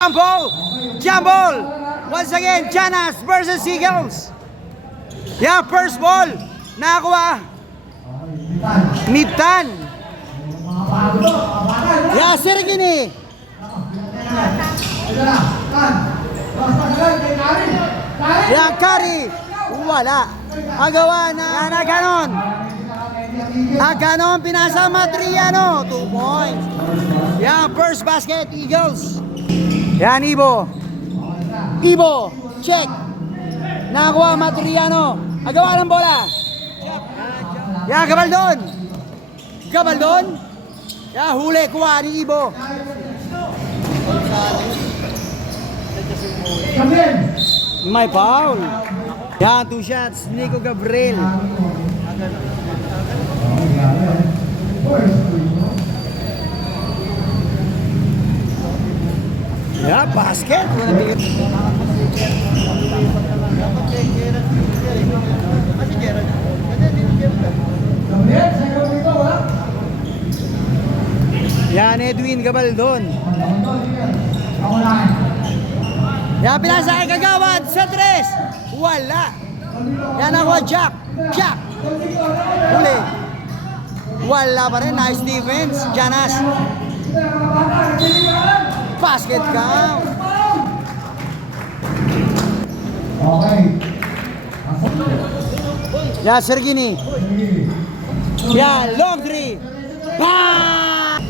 Jumble! Once again, Janas versus Eagles. Yeah, first ball. Nakakuha. Nitan. Yeah, Sirigini. Yeah, Kari. Wala. Agawa na. Yan, Aganon. Aganon, pinasa Matriano. 2 points. Yeah, first basket, Eagles. Yan, Ibo. Ibo, check. Nakakuha Matriano. Agawa ng bola. Yan, Gabaldon. Gabaldon. Yan, huli, kuha ni Ibo. May foul. Yan, 2 shots. Nico Gabriel. Ya, basket. Yan, Edwin Gabaldon. Yan, pinasa kay Kagawad sa 3. Wala. Yan ako, Jack. Jack. Huli. Wala pa rin. Nice defense. Janas. Basket count. Okay. Ya, Sergini. Ya, long 3. Bang!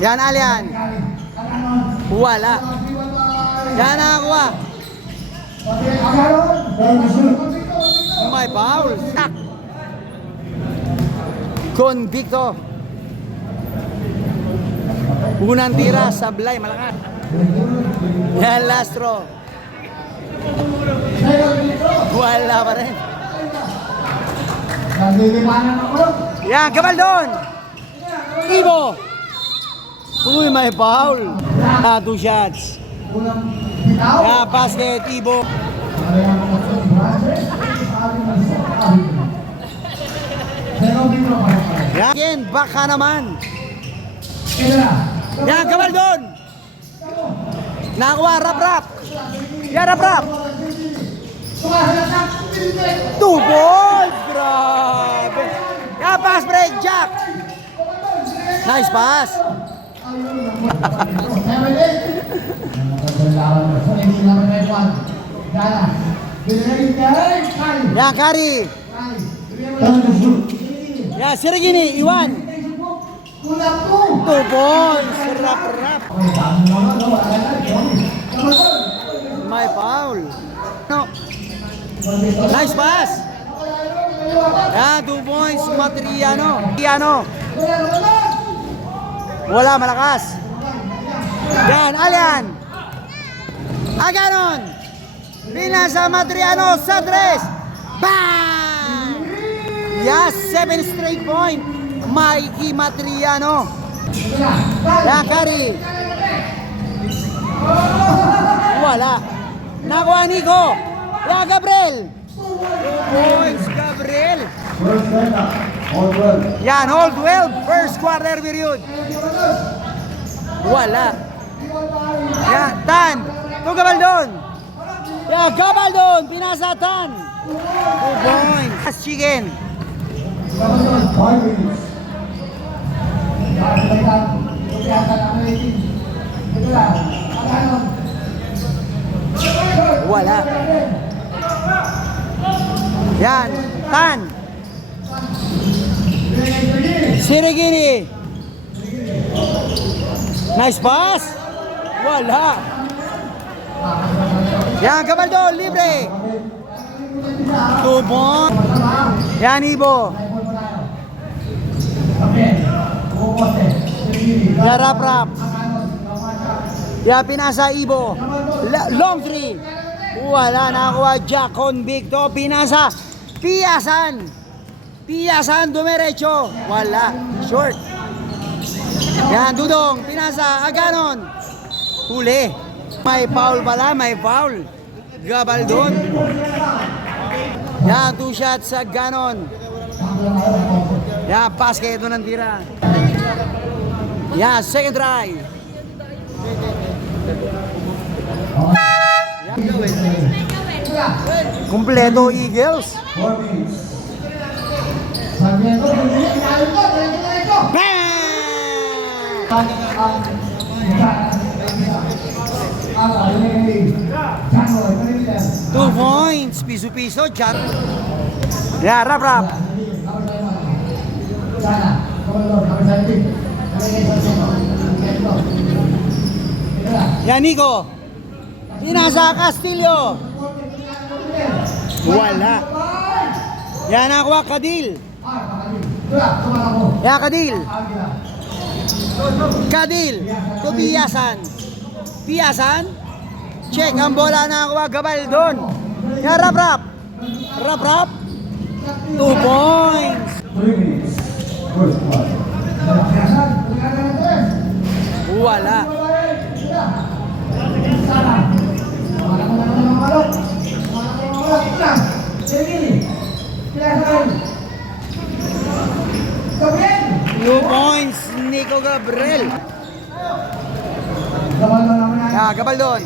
Yan, Alian. Wala. Yan, nakakuha. May foul. Tak. Convicto. Unang tira, sablay, malakas. Yan, Lastro. Wala pa rin. Yan, Gabaldon. Ibo. Uy, may foul. 2 shots. Yan, basket, Ibo. Yan, again, baka naman. Yan, Gabaldon. Nakuha, rap-rap. Yan, rap-rap. 2 balls, grabe. Yan, pass break, Jack. Nice pass. Yan, Kari. Yan, Sirigini, Iwan. 2 balls, rap-rap. May foul. No. Nice pass. Yan, 2 points, Matriano. Wala, malakas. Yan, Alian. Aganon. Pinasa Matriano sa 3. Bang! Yes, 7 straight point. Mikey Matriano. Yan, Kari. Wala. Nakuha Nico. Yan, Gabriel. 2 points, Gabriel. Yan, hold 12. First quarter period. Wala. Yan, Tan. Ito Gabaldon. Yan, Gabaldon. Pinasa Tan. 2 points. Chicken. Wala. Yan, Tan. Sirigini. Nice pass. Wala. Yan, Gabaldon, libre. 2 points. Yan, Ibo. Yan, rap-rap. Yan, pinasa Ibo. Long 3. Wala, nakakuha Jack Convicto. Pinasa Piasan. Piasan, dumiretso. Wala, short. Yan, Dudong. Pinasa Aganon. Huli. May foul pala, may foul. Gabaldon. Yan, 2 shots sa Aganon. Yan, basket doon ang tira. Yan, second try. Kumpleto Eagles. 4 minutes. Sarmiento, Bang! Two points. Piso-piso. Chan. Yeah, rap. Yan, Nico. Inasa Castillo. Wala. Yan, nakuha Kadil. Yan, Kadil. Kadil. To Piyasan. Check ang bola na nakuha Gabaldon. Yan, rap. 2 points. 3 minutes. First one. Wala. Two points, Nico Gabriel. Gabaldon.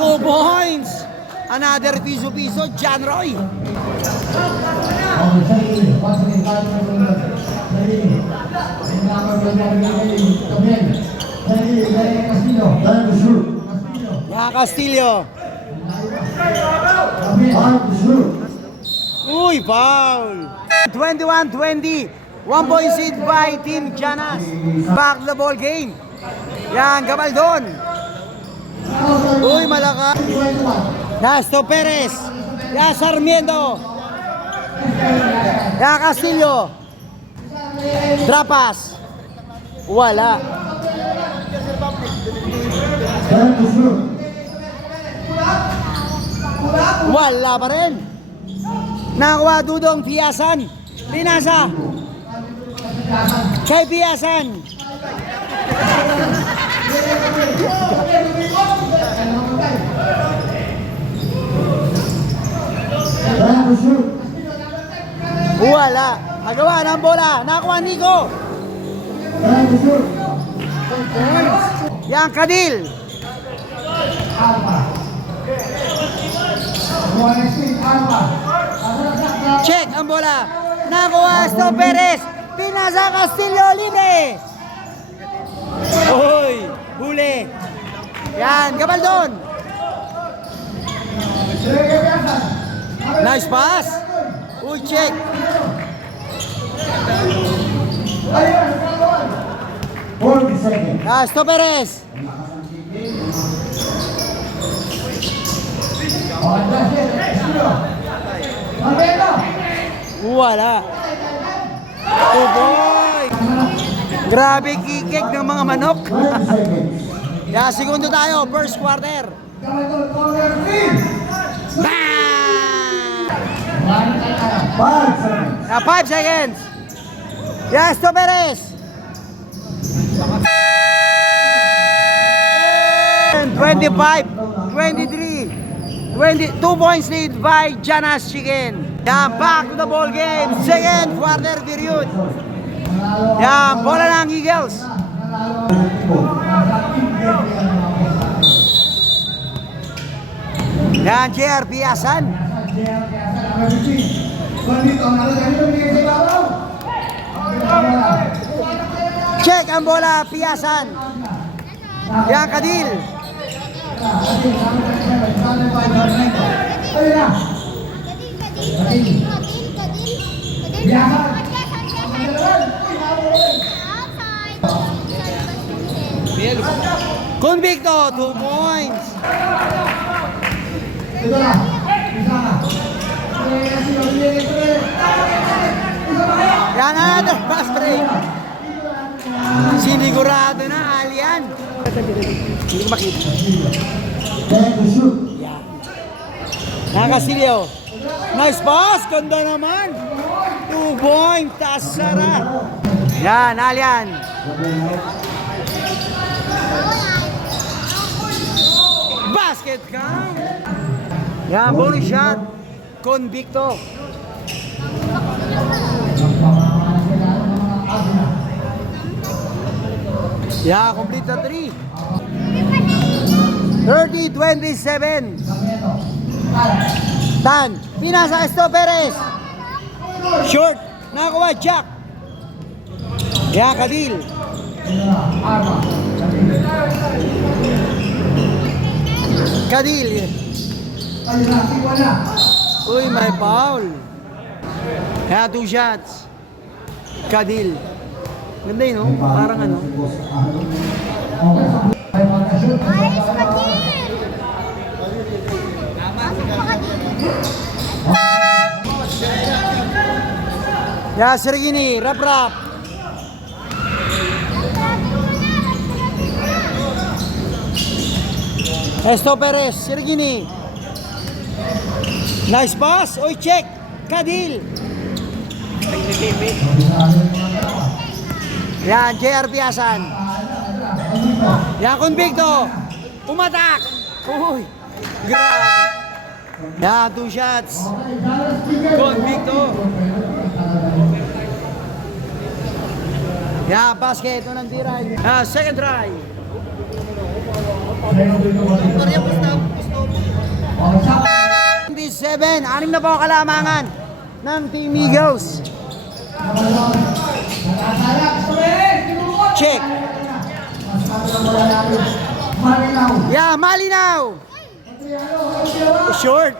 2 points. Another piso-piso, John Roy. Yan, Castillo. Uy, foul. 21-20. 1 point seed by Team Janas. Back the ball game. Yan, Gabaldon. Uy, malaka. Nasto Perez. Yan, Sarmiento. Yan, Castillo. Trapas. Wala. Wala pa rin. Nakuha Dudong Piyasan. Pinasa. Kay Piyasan. Wala. Magawa ng bola. Nakuha Nico. Yang Kadil. Check ang bola. Nakuha Sto Perez. Pinasa Castillo libre. Uy, huli. Yan, Gabaldon. Nice pass. Uy, check. Sto Perez. Wala. Oh boy. Grabe kikik ng mga manok. Ya, segundo tayo, first quarter. Bang! 5 seconds. Ya, Sto Perez. 25, 23, 2 points lead by Janas Chicken. Yan, back to the ball game. Second quarter period. Yan, bola ng Eagles. Yan, JR Piyasan. Check ang bola, Piyasan. Yan, Kadil. Convicto, 2 points. Yan, another pass break. Sinigurado na, Alian. Hindi ko makita. Yan. Nakasilyo. Nice pass, ganda naman. 2 points, tasara. Yan, Alian. Basket count. Yan, bonus shot. Convicto. Yeah, complete the 3. 30-27. Tan. Pinasa Esto Perez. Short. Nakakuha Jack. Yeah, Kadil. Kadil. Uy, may foul. Kaya 2 shots. Kadil. Ganda yun, no? Parang ano. Ayos ka din! Pasok pa ka din. Yeah, Sergini. Rap. Esto Perez. Sergini. Nice pass. Oy, check. Kadil. Yan, JR Piasan. Yan, Convicto. Umatak. Uy, grabe. Yan, 2 shots. Convicto. Yan, basket. Unang tira. Second try. 27. 6 na po ang kalamangan ng Team Eagles. Check. Yeah, Malinaw. Short.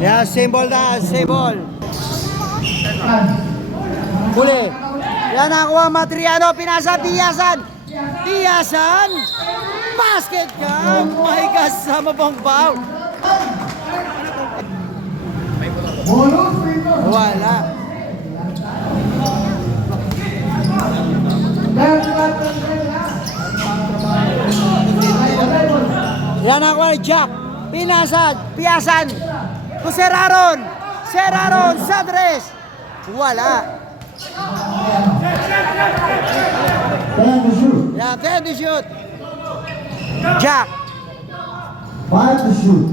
Yeah, same ball na, same ball. Huli. Yan nakuha Matriano, pinasa Piasan. Piasan. Basket ka. My God, sama pang foul. Wala. Yan nakuha ni Jack. Pinasan. Piasan. Seraron. Seraron. Sadres. Wala. Yeah, 10 to shoot. Jack. 5 to shoot.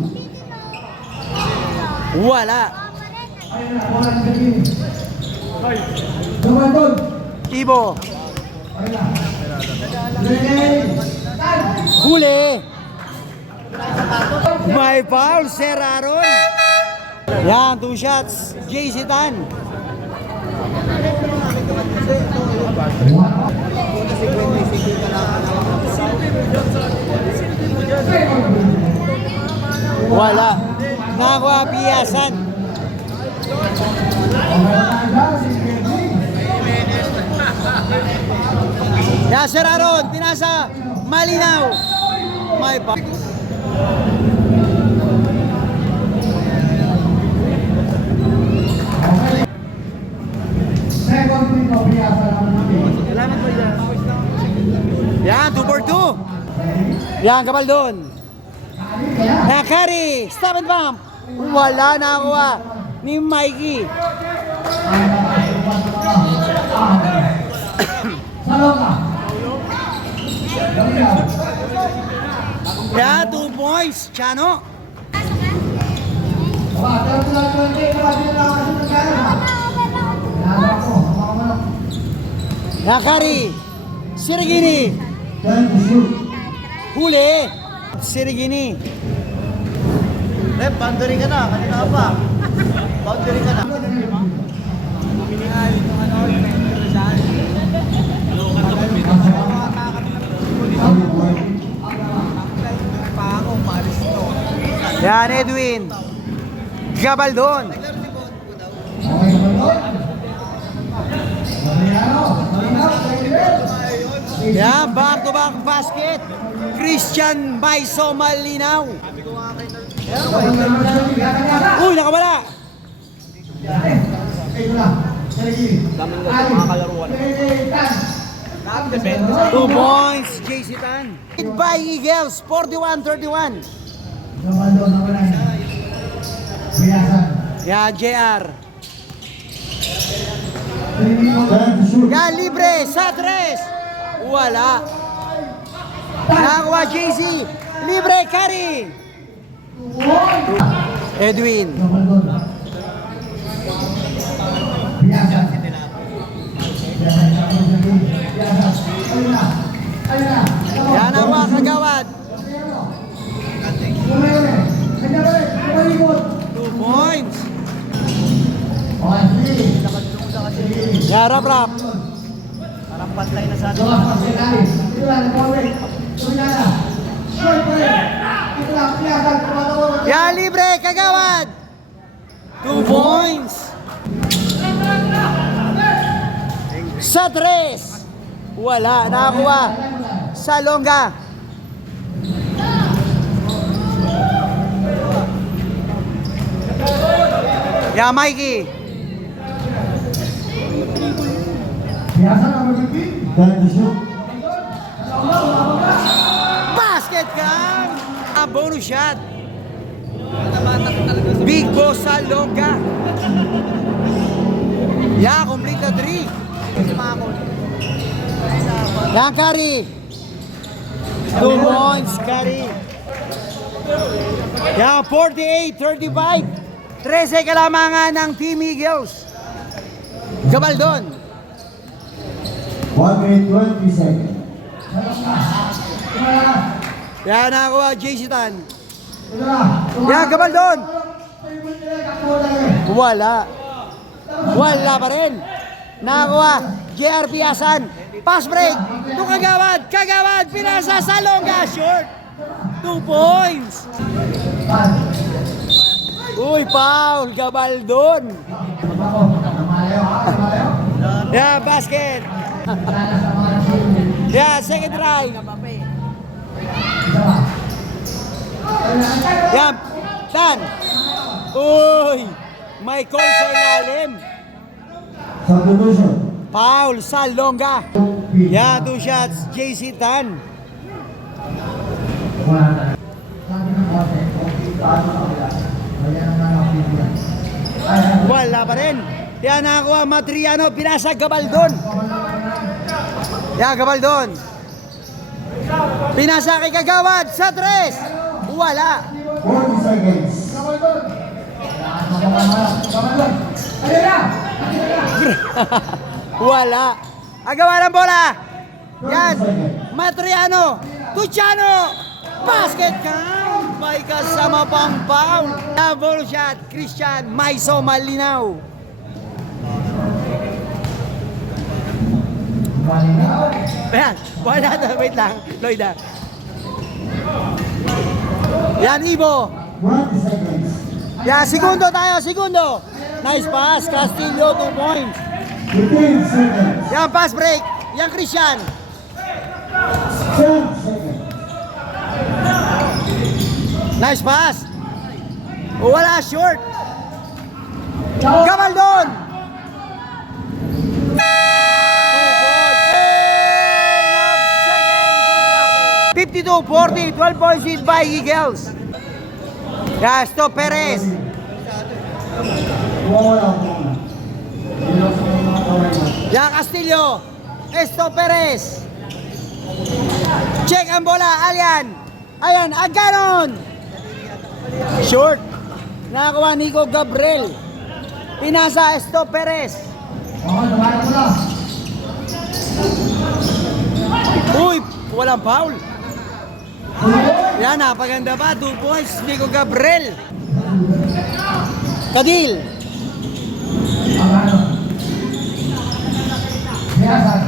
Wala. Ibo. Huli. May foul, Seraron. Yan, 2 shots. JC Tan. Wala. Nakakuha Piasan. Ya, Seraron. Pinasa Malinaw. May pa. Yan, 2 for 2. Yan, Kabal doon. Nakari, stop and bump. Wala na ako ni Mikey. Yan, 2 points, Chano. Nakari, Sirigini. 10 to shoot. Huli, Sirigini. Boundary ka na, kanina pa. Boundary ka na. Yan, Edwin. Gabaldon. Yan, back-to-back basket. Christian Baiso Malinaw. Uy, nakawala. Daming mga kalaruan. 2 points, JC Tan. Hit by Eagles, 41-31. Yan, JR. 10 to shoot. Yan, libre, sa 3. Wala. Nakakuha JC. Libre, carry. Edwin. Yan nakuha, Kagawad. 2 points. Yan, rap. Parang pantay na sa Yan, libre, Kagawad. 2 points. Sa 3. Wala, nakakuha. Sa Longga. Yan, Mikey. Time to shoot. Basket count. A bonus shot. Big boss sa Longga. Yeah, complete the 3. Yan, Kari. 2 points, Kari. Yan, 48-35. 13 kalamangan ng Team Eagles. Gabaldon. 1 minute 20 seconds. Yan, nakakuha, JC Tan. Yan, Gabaldon. Wala. Wala pa rin. Nakakuha, JRP Asan. Pass break. Ito Kagawad. Kagawad, pinasa sa Longga. Short. 2 points. Uy, foul. Gabaldon. Yeah, basket. Yeah, second try. Yeah, Tan. Uy, may call sa ilalim. Substitution. Foul sa Longga. Yeah, 2 shots. JC Tan. Wala pa rin. Yan, nakakuha Matriano, pinasa Gabaldon. Yan, Gabaldon. Pinasa kay Kagawad sa 3. Wala. 40 seconds. Wala. Agawa ng bola. Yan. Matriano. Tuchano. Basket count. May kasama pang foul. Double shot. Christian Maiso Malinaw. Ayan. Wala na. Wait lang. Lloyd ah. Yan, Ibo. 20 seconds. Yan, segundo tayo. Segundo. Nice pass. Castillo, 2 points. 15 seconds. Yan, pass break. Yan, Christian. 10 seconds. Nice pass. Wala, short. Gabaldon. 52-40, 12 points lead by Eagles. Gasto Perez. Yan, Castillo. Esto Perez. Check ang bola, Alian. Ayan, Aganon. Short. Nakakuha Nico Gabriel. Pinasa Esto Perez. Uy, walang foul. Yan, napaganda pa. 2 points, Nico Gabriel. Kadil.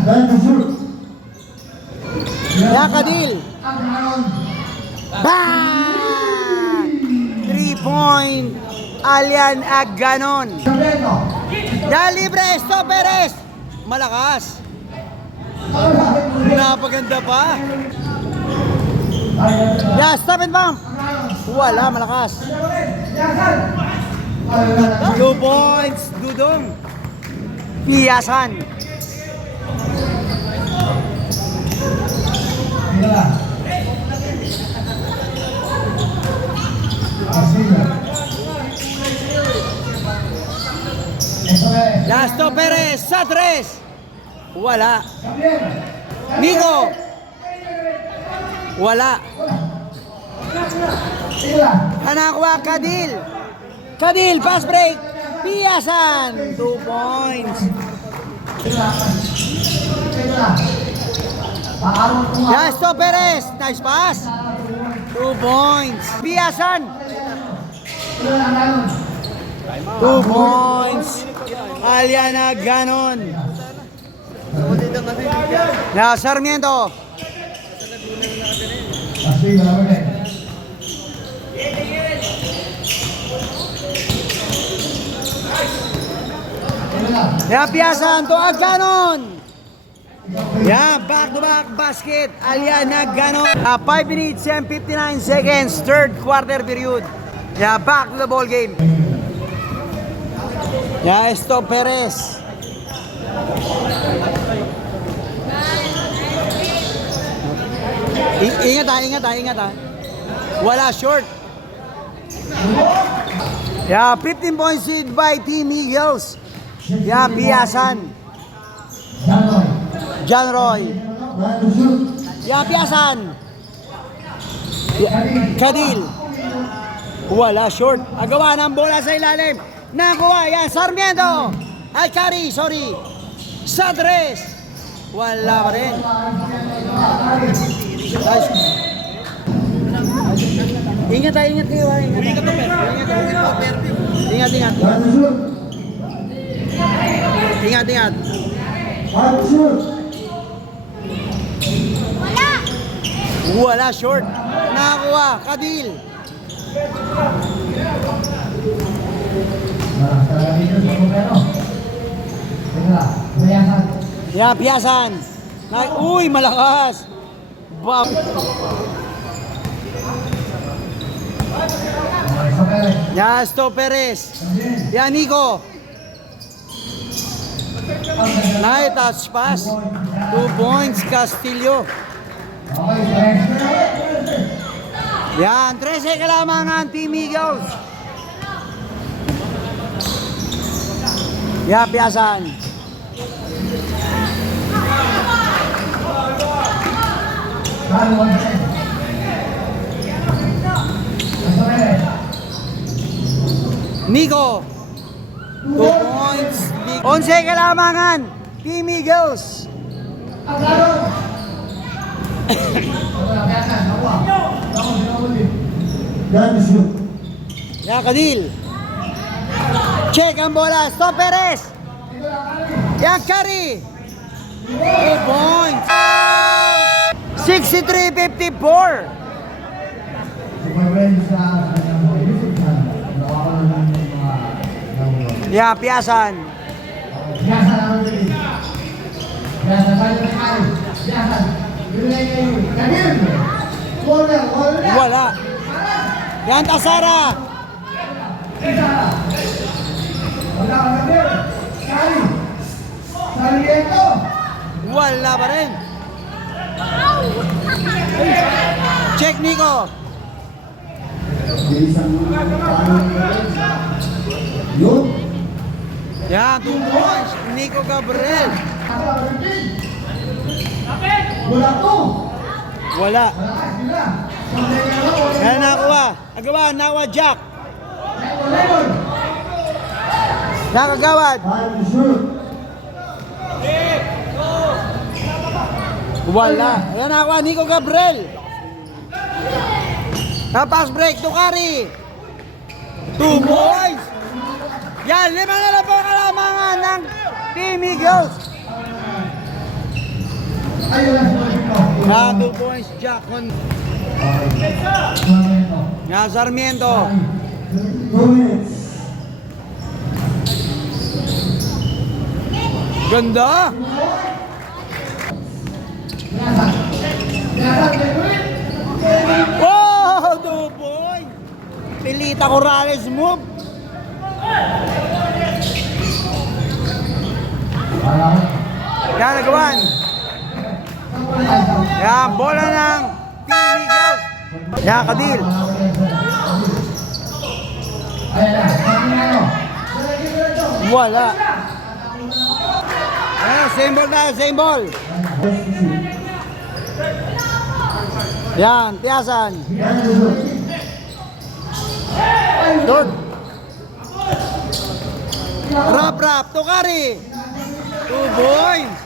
Time to shoot. Yan, Kadil. Bang! 3-point. Alian Aganon. Yan, libre. Esto Perez. Malakas. Napaganda pa. Yeah, stop it, ma'am. Wala, malakas. 2 points, Dudong. Piyasan. Lasto Perez sa 3. Wala. Nico. Wala. Hanakwa, Kadil. Kadil, pass break. Piyasan. 2 points. Yasto Perez. Nice pass. 2 points. Piyasan. 2 points. Aliana Ganon. Na Sarmiento. Ya piyasan to Ganon. Ya back to back basket Aliana Ganon. 5 minutes and 59 seconds third quarter period. Ya back to the ball game. Ya Esto Perez. Ingat ha. Wala short. Ya 15 points lead by Team Eagles. Ya piyasan. John Roy. Ya piyasan. Kadil. Wala short. Agawa ng bola sa ilalim. Nakuha yan. Sarmiento. Ay, Kari. Sorry. Sa tres. Wala pa rin. Nice. Ingat kayo. Ingat. Ingat. Wala short. Nakakuha. Kadil. Ya, piyasan. Uy, malakas. Bam. Ya, Esto Perez. Ya, Nico. Nice touch pass. 2 points, Castillo. Yan, 13 kalamangan, Team Eagles. Ya, piyasan. Nico. 2 points. 11 kalamangan, Team Eagles. Ya, Kadil. Check ang bola. Stop Perez. Ya, Kari. 2 points. 63-54. Ya, piyasan. Wala. Yan, Tasara. Wala pa rin. Check, Nico. Yan, 2 points. Nico Gabriel. Wala. Yan, nakuha. Nakuha Jack. Nakagawad. Wala. Yan, nakuha Nico Gabriel. Pass break to Kari. 2 points. Yan, 5 na lang po kalamangan ng Team Eagles. 2 points, Jack. Yan, Sarmiento. 2 minutes. Ganda. Wow, 2 points. Pilita Corrales move. Yan, nagawan. Yan, bola ng Team Eagles. Yan, Kadil. Wala. Yan, same ball tayo, same ball. Yan, piyasan. Short. Rap, Tokari. 2 points.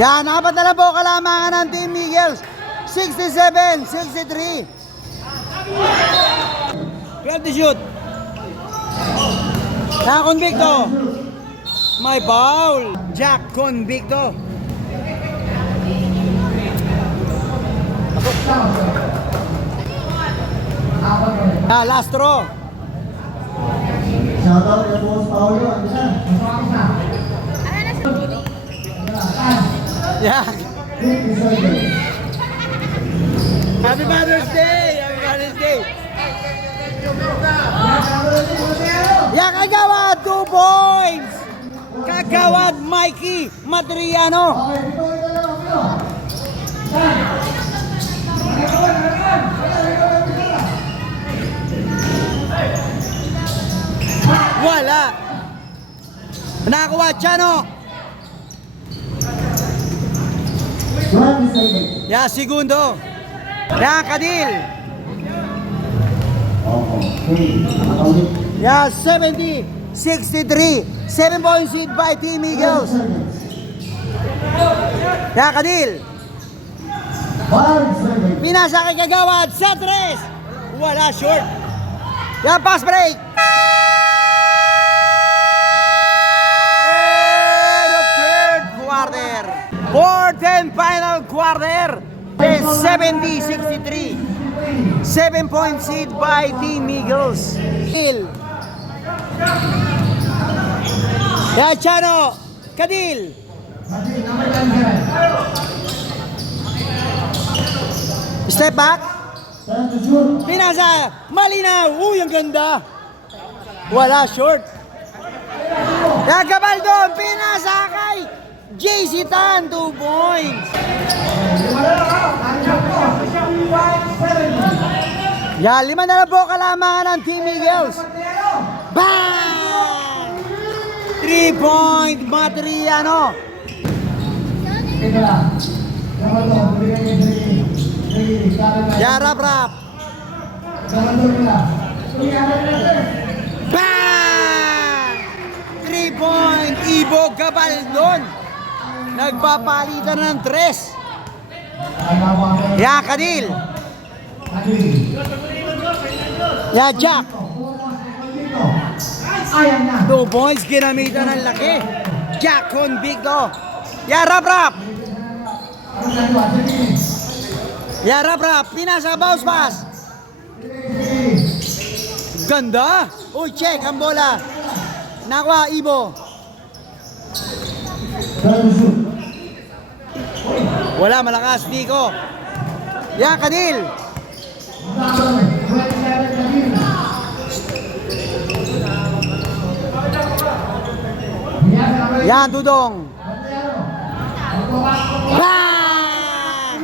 Yan, apat na lang po kalamangan ng Team Eagles. 67-63. 12 shoot. Convicto. May foul. Jack Convicto. Last throw. Shout out kay Boss Paolo. Ano na? Yeah. 50 seconds. Happy Mother's Day! Happy Mother's Day! Yeah, Kagawad, 2 points! Kagawad, Mikey Madriano. Okay, dito kita lang ako. Wala. Nakakuha, Chano. 20 seconds. Yeah, segundo. Yeah, Kadil. Okay. Nakakaulit. Yeah, 70-63. 7-point seed by Team 12 Eagles. seconds. Yeah, Kadil. 5 seconds. Pinasa kay Kagawad sa 3. Wala, short. Yeah, pass break. And the third quarter. Fourth and final quarter. 70-63. 7-point seed by Team Eagles. Hill. Yeah, Chano. Kadil. Step back. Time to shoot. Pinasa. Malinaw. Uy, ang ganda. Wala, short. Gagabaldon. Pinasa kay JC Tan. 2 points. Yeah, 5 na lang po kalamangan ng Team Eagles. Bang! 3-point Matriano. Ito lang. Dapat mo, bigyan niyo si Yeah, rap. Dapat mo nila. Bang! 3-point Ibo Gabaldon. Nagpapalitan ng 3. Yeah, Kadil. Yeah, Jack. Ayan na. 2 points, ginamitan ng laki. Jack Convicto. Yeah, rap. Yeah, rap. Pinasa, bounce pass. Ganda. Uy, check ang bola. Nakuha, Ibo. Time to shoot. Wala, malakas, Nico. Yeah, Kadil. Yan, Dudong. Bang!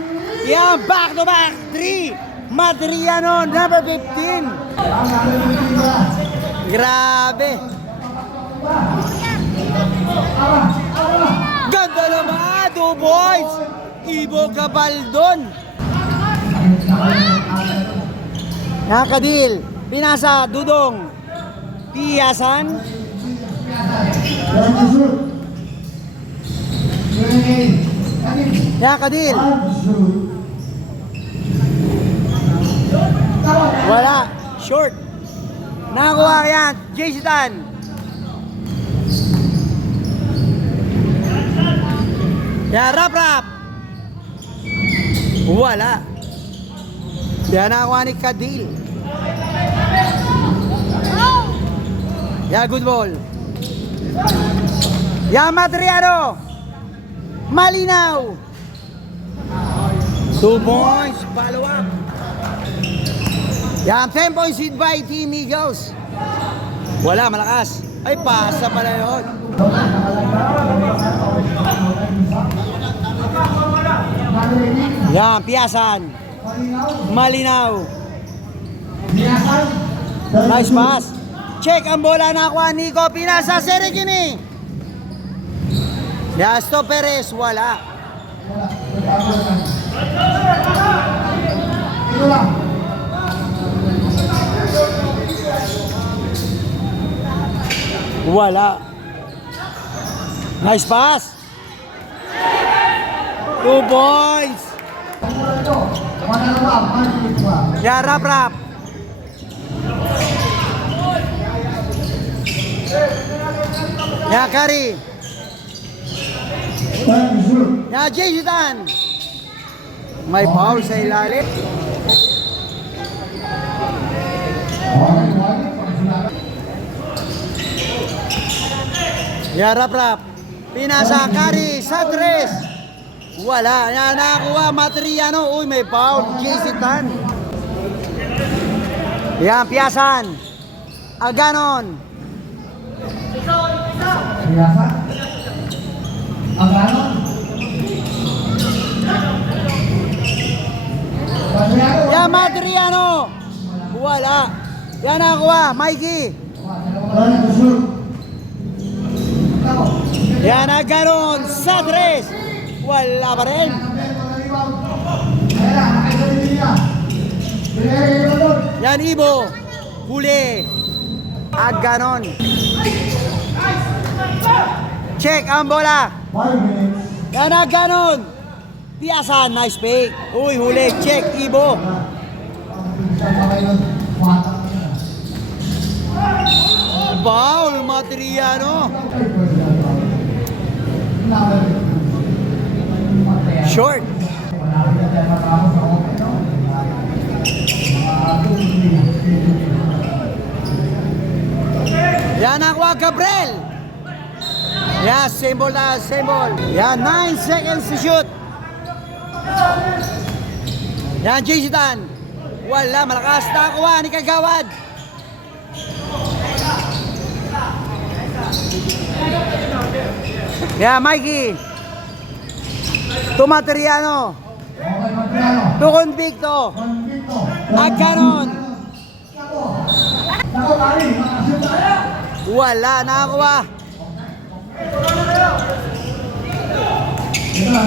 Yan, back to back. 3. Madriano, number 15. Grabe. Ganda naman, 2 boys. Ibo Gabaldon. Nakadil. Pinasa, Dudong. Piyasan. Time to shoot. Nakadil. Time to shoot. Wala. Short. Nakakuha yan. JC Tan. Yan, rap. Wala. Yan, nakakuha ni Kadil. Yan, good ball. Yan, Matriano. Malinaw. 2 points. Follow up. Yan, 10 points hit by Team Eagles. Wala, malakas. Ay, pasa pala yun. Yan, piyasan. Malinaw. Nice pass. Check ang bola na kuha Nico. Pinasa, Serikini. Yasto Perez, wala. Ito lang. Wala. Nice pass. 2 points. Mana na ba? Mana ba? Yeah, rap. Yeah, Kari. Time to shoot. Yeah, Jason. May foul sa ilalim. Yeah, rap. Pinasa Kari sa tres. Wala. Yan nakakuha Matriano. Uy, may foul. JC Tan. Yan, piyasan. Aganon. Biasa. Ang ano? Yan, Matriano. Wala. Yan nakakuha. Mikey. Time to shoot. Yan, aganon. Sa tres. Wala pa rin. Yan, Ibo. Huli. Aganon. Check ang bola. 5 minutes. Yan na ganon. Piyasan, nice pick. Uy, huli. Check, Ibo. Foul, Matriano. Short. Yan nakuha, Gabriel. Yan, symbol na, symbol. Yan, 9 seconds to shoot. Yan, JC Tan. Wala, malakas na kuha ni Kagawad. Yan, Mikey. Tumateriano. To Convicto. Aganon. Wala, nakakuha.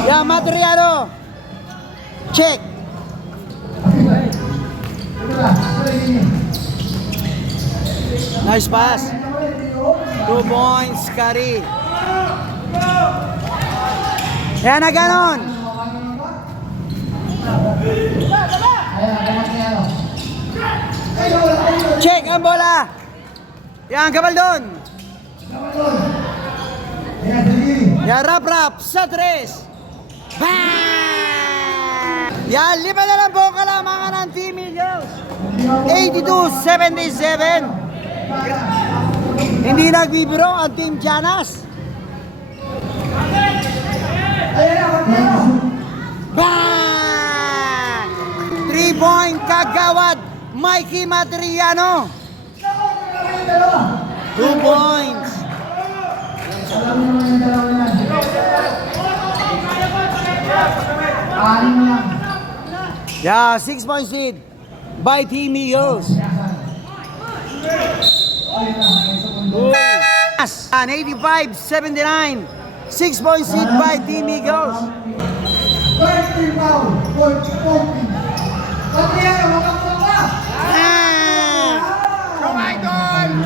Yan, Matriano. Check. Nice pass. 2 points, Kari. Yan na ganon. Check ang bola. Yan, Gabaldon. Yan, rap sa tres. Bang! Yan, lima na lang po kalamangan ng Team Eagles. 82-77. Hindi nagbibiro ang Team Janas. Bang! 3-point Kagawad. Mikey Matriano. 2 points. Yeah, 6-point lead by Team Eagles. An 85-79. 6-point lead by Team Eagles.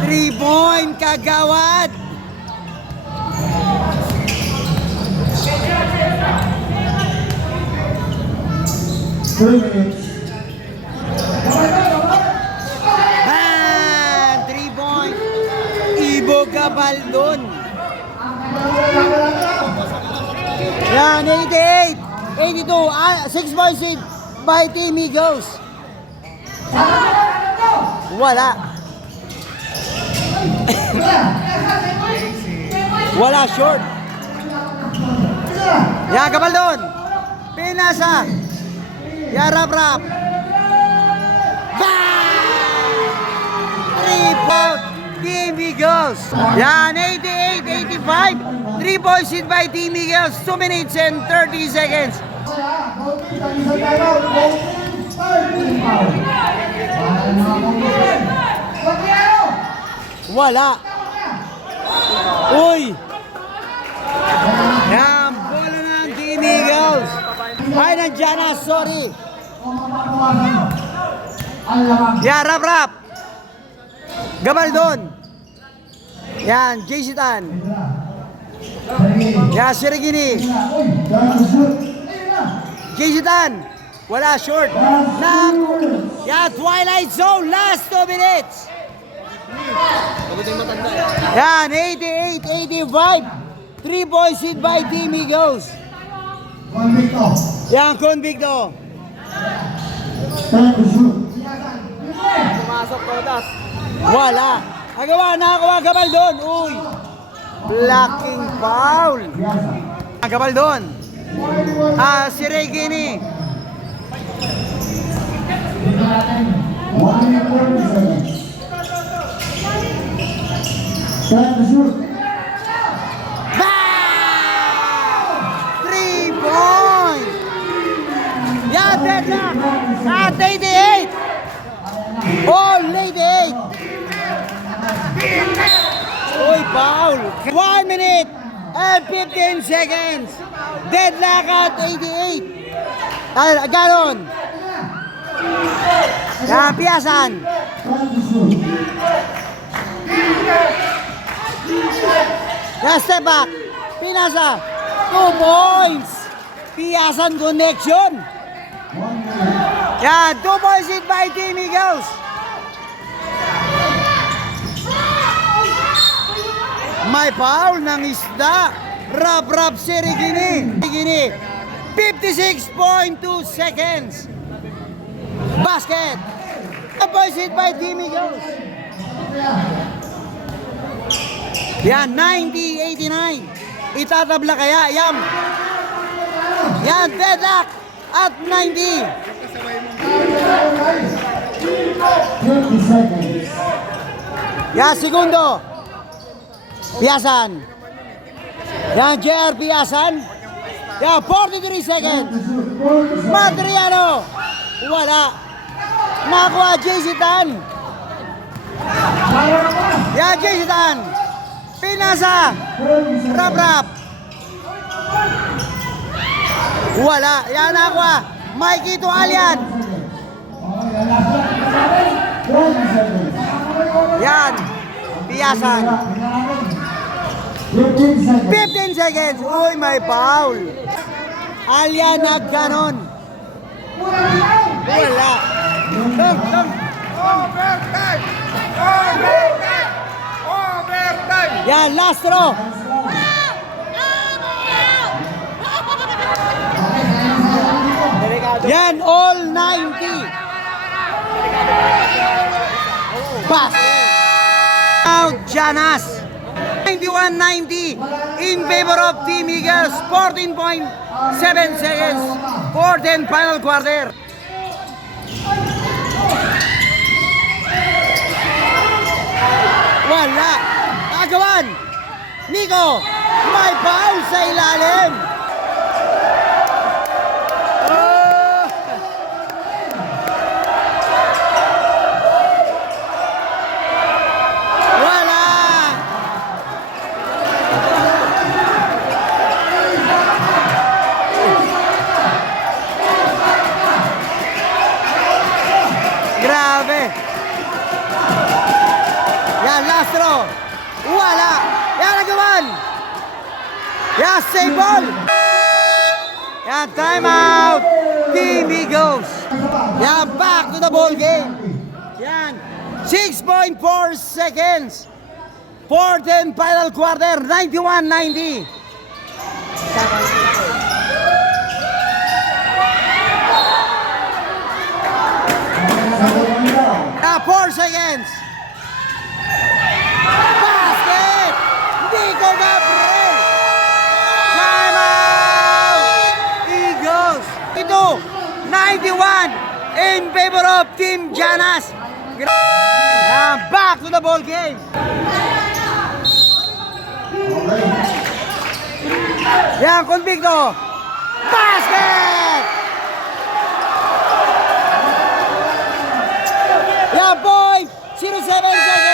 3-point Kagawad. Man, 3-point. Ibo Gabaldon. Yan, 88, 82, 6-point lead by Team Eagles. Wala. Wala, short. Yan, Gabaldon. Pinasa. Yan, rap. Bang! 3-point Team Eagles. Yan, 88-85. 3-point lead by Team Eagles. 2 minutes and 30 seconds. Wala. Uy. Yan, ng Janas, sorry. Kung mababawasan, ang lamang. Yan, rap. Gabaldon. Yan, JC Tan. Yan, Sirigini. Uy, dahil shoot. Ayun na. JC Tan. Wala, short. Yan, Twilight Zone, last 2 minutes. Yan, 88-85. 3 points hit by Team Eagles. Convicto. Yan, Convicto. Time to shoot. Wala. Agawa, nakakuha Gabaldon. Uy. Blocking foul. Gabaldon. Si Regini. 1 minute 40 seconds. Time to shoot. Bang! 3 points. Yan, deadlock. At 88. All 88. Uy, foul. 1 minute and 15 seconds. Deadlock at 88. Ganon. Yan, piyasan. Time to shoot. Yan, step back. Pinasa. 2 points. Piyasan connection. 1 minute. Yan, 2 points hit by Team Eagles. May foul ng isda. Rap si Regini. 56.2 seconds. Basket. 2 points hit by Team Eagles. Yan, 90-89. Itatabla kaya. Yan, deadlock at 90. 30 seconds. Yan, segundo. Piyasan. Yan, JR Piyasan. Yan, 43 seconds. Madriano. Wala. Nakuha JC Tan. Yan, JC Tan. Pinasa. Rap. Wala. Yan, nakuha. Mikey Tualian. Yan. Piyasan. 15 seconds. 15 seconds. Uy, may foul. Alya nagganon. Wala. Dong. Yan, last throw. Yan, all 90. Pass. Out, Janas. 91-90 in favor of Team Eagles. 14.7 seconds. 4th and final quarter. Wala. Agawan. Nico. May foul sa ilalim. Wala. Grabe. Yan, last throw. Wala. Yan, nagawan. Yan, save ball. Yan, time out. Team Eagles. Yan, back to the ball game. Yan, 6.4 seconds. 4th and final quarter, 91-90. Now, 4 seconds. Basket! Nico Gabriel! Time out! Eagles! Ito, 91 in favor of Team Janas. Back to the ball game. Yan, Convicto. Basket! Yan, point! 07 seconds.